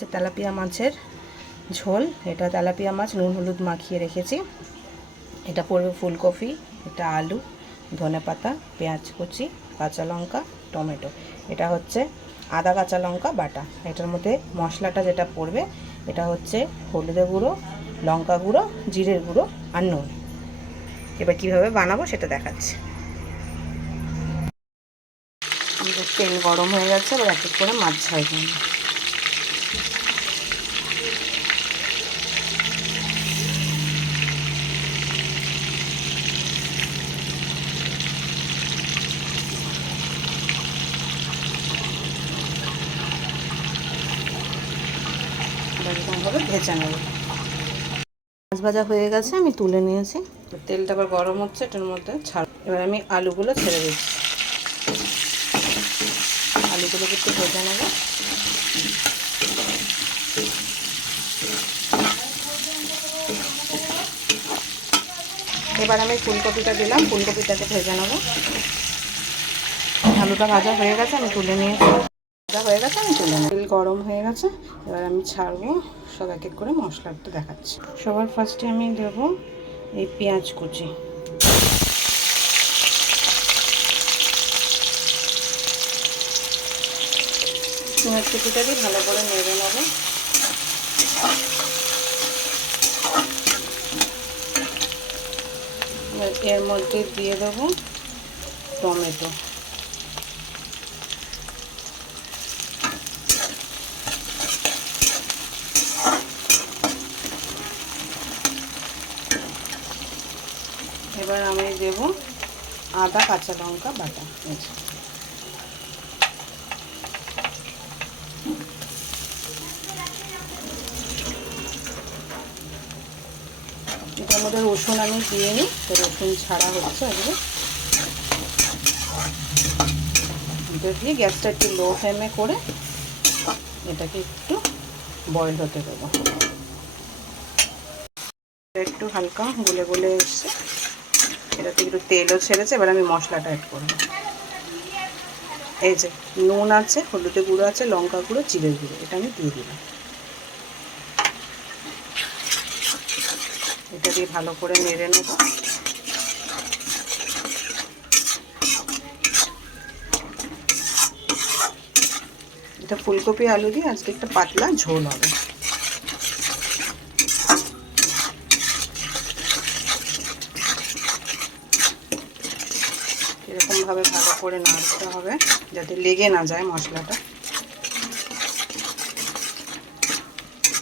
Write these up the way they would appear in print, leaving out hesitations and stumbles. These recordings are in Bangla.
হচ্ছে তেলাপিয়া মাছের ঝোল। এটা তেলাপিয়া মাছ নুন হলুদ মাখিয়ে রেখেছি। এটা পড়বে ফুলকপি, এটা আলু, ধনেপাতা, পেঁয়াজ কুচি, কাঁচা লঙ্কা, টমেটো। এটা হচ্ছে আদা কাঁচা লঙ্কা বাটা। এটার মধ্যে মশলাটা যেটা পড়বে এটা হচ্ছে হলুদের গুঁড়ো, লঙ্কা গুঁড়ো, জিরের গুঁড়ো আর নুন। এবার কীভাবে বানাবো সেটা দেখাচ্ছি। তেল গরম হয়ে গেছে, এবার এক এক করে মাছ ছাড় দিন। এরকমভাবে ভেজে নেব। মাছ ভাজা হয়ে গেছে, আমি তুলে নিয়েছি। তেলটা আবার গরম হচ্ছে, এটার মধ্যে ছাড়। এবার আমি আলুগুলো ছেড়ে দিচ্ছি। আলুগুলোকে একটু ভেজে নেব। এবার আমি ফুলকপিটা দিলাম, ফুলকপিটাকে ভেজে নেব। আলুটা ভাজা হয়ে গেছে, আমি তুলে নিয়েছি। ভাজা হয়ে গেছে, আমি তুলে নেব। তেল গরম হয়ে গেছে, এবার আমি ছাড়বো। সব এক এক করে মশলাটা দেখাচ্ছি। সবার ফার্স্টে আমি দেবো এই পেঁয়াজ কুচি। পেঁয়াজ কুচিটা দিয়ে ভালো করে নেড়ে নেব। এর মধ্যে দিয়ে দেবো টমেটো। এবার আমি দেব আদা কাঁচা লঙ্কা বাটা। এটার মধ্যে রসুন আমি দিয়ে নিই, তো রসুন ছাড়া হচ্ছে এগুলো। এটা দিয়ে গ্যাসটা একটু লো ফ্লেমে করে এটাকে একটু বয়েল হতে দেবো। একটু হালকা গলে গলে এসছে, এটাতে একটু তেলও ছেড়েছে। এবার আমি মশলাটা অ্যাড করবো। এই যে নুন আছে, হলুদের গুঁড়ো আছে, লঙ্কা গুঁড়ো, জিরের গুঁড়ো, এটা আমি দিয়ে দিলাম। এটা দিয়ে ভালো করে নেড়ে নেব। এটা ফুলকপি আলু দিয়ে আজকে একটা পাতলা ঝোল হবে। এরকমভাবে ভালো করে নাড়তে হবে যাতে লেগে না যায় মশলাটা।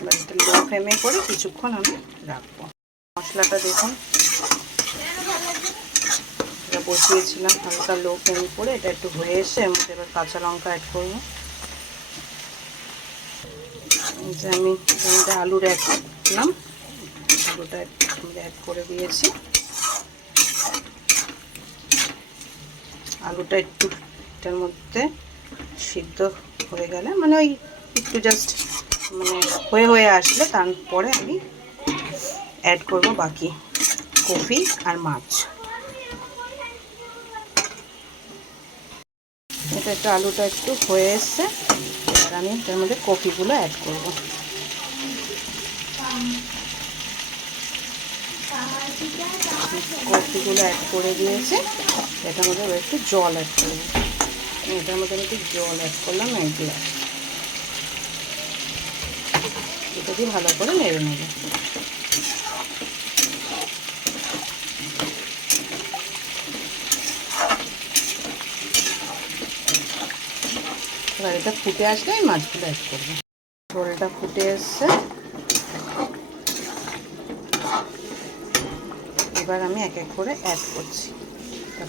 এবার এটা লো ফ্লেমে করে কিছুক্ষণ আমি রাখবো। মশলাটা দেখুন, এটা বসিয়েছিলাম হালকা লো ফ্লেমে করে, এটা একটু হয়ে এসে এর মধ্যে এবার কাঁচা লঙ্কা অ্যাড করবো। এই যে আমি এর মধ্যে আলুর অ্যাড করলাম, আলুটা অ্যাড করে দিয়েছি। আলুটা একটু এটার মধ্যে সিদ্ধ হয়ে গেলে, মানে ওই একটু জাস্ট মানে হয়ে আসলে তারপরে আমি অ্যাড করব বাকি কফি আর মাছ। এটা একটু আলুটা একটু হয়ে এসছে, এবার আমি এটার মধ্যে কফিগুলো অ্যাড করব। কফিগুলো অ্যাড করে দিয়েছে, এটার মধ্যে একটু জল অ্যাড করব। এটার মধ্যে আমি একটু জল অ্যাড করলাম 1 গ্লাস। এটা দিয়ে ভালো করে নেড়ে নেব। এবার এটা ফুটে আসলে আমি মাছগুলো অ্যাড করবো। ঝোলটা ফুটে এসছে, এবার আমি এক এক করে অ্যাড করছি।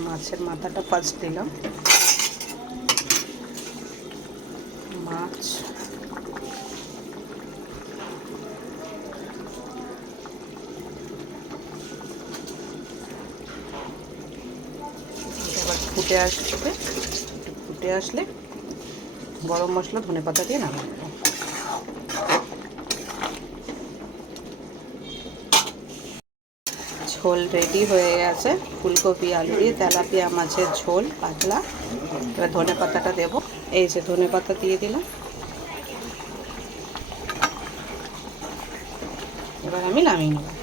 মাছের মাথাটা ফার্স্ট দিলাম। মাছ, এবার ফুটে আসবে, ফুটে আসলে গরম মশলা ধনেপাতা দিয়ে নামিয়ে দেবো। ঝোল রেডি হয়ে গেছে, ফুলকপি আলু দিয়ে তেলাপিয়া মাছের ঝোল পাতলা। এবার ধনেপাতাটা দেবো। এই যে ধনেপাতা দিয়ে দিলাম। এবার আমি নামিয়ে নেব।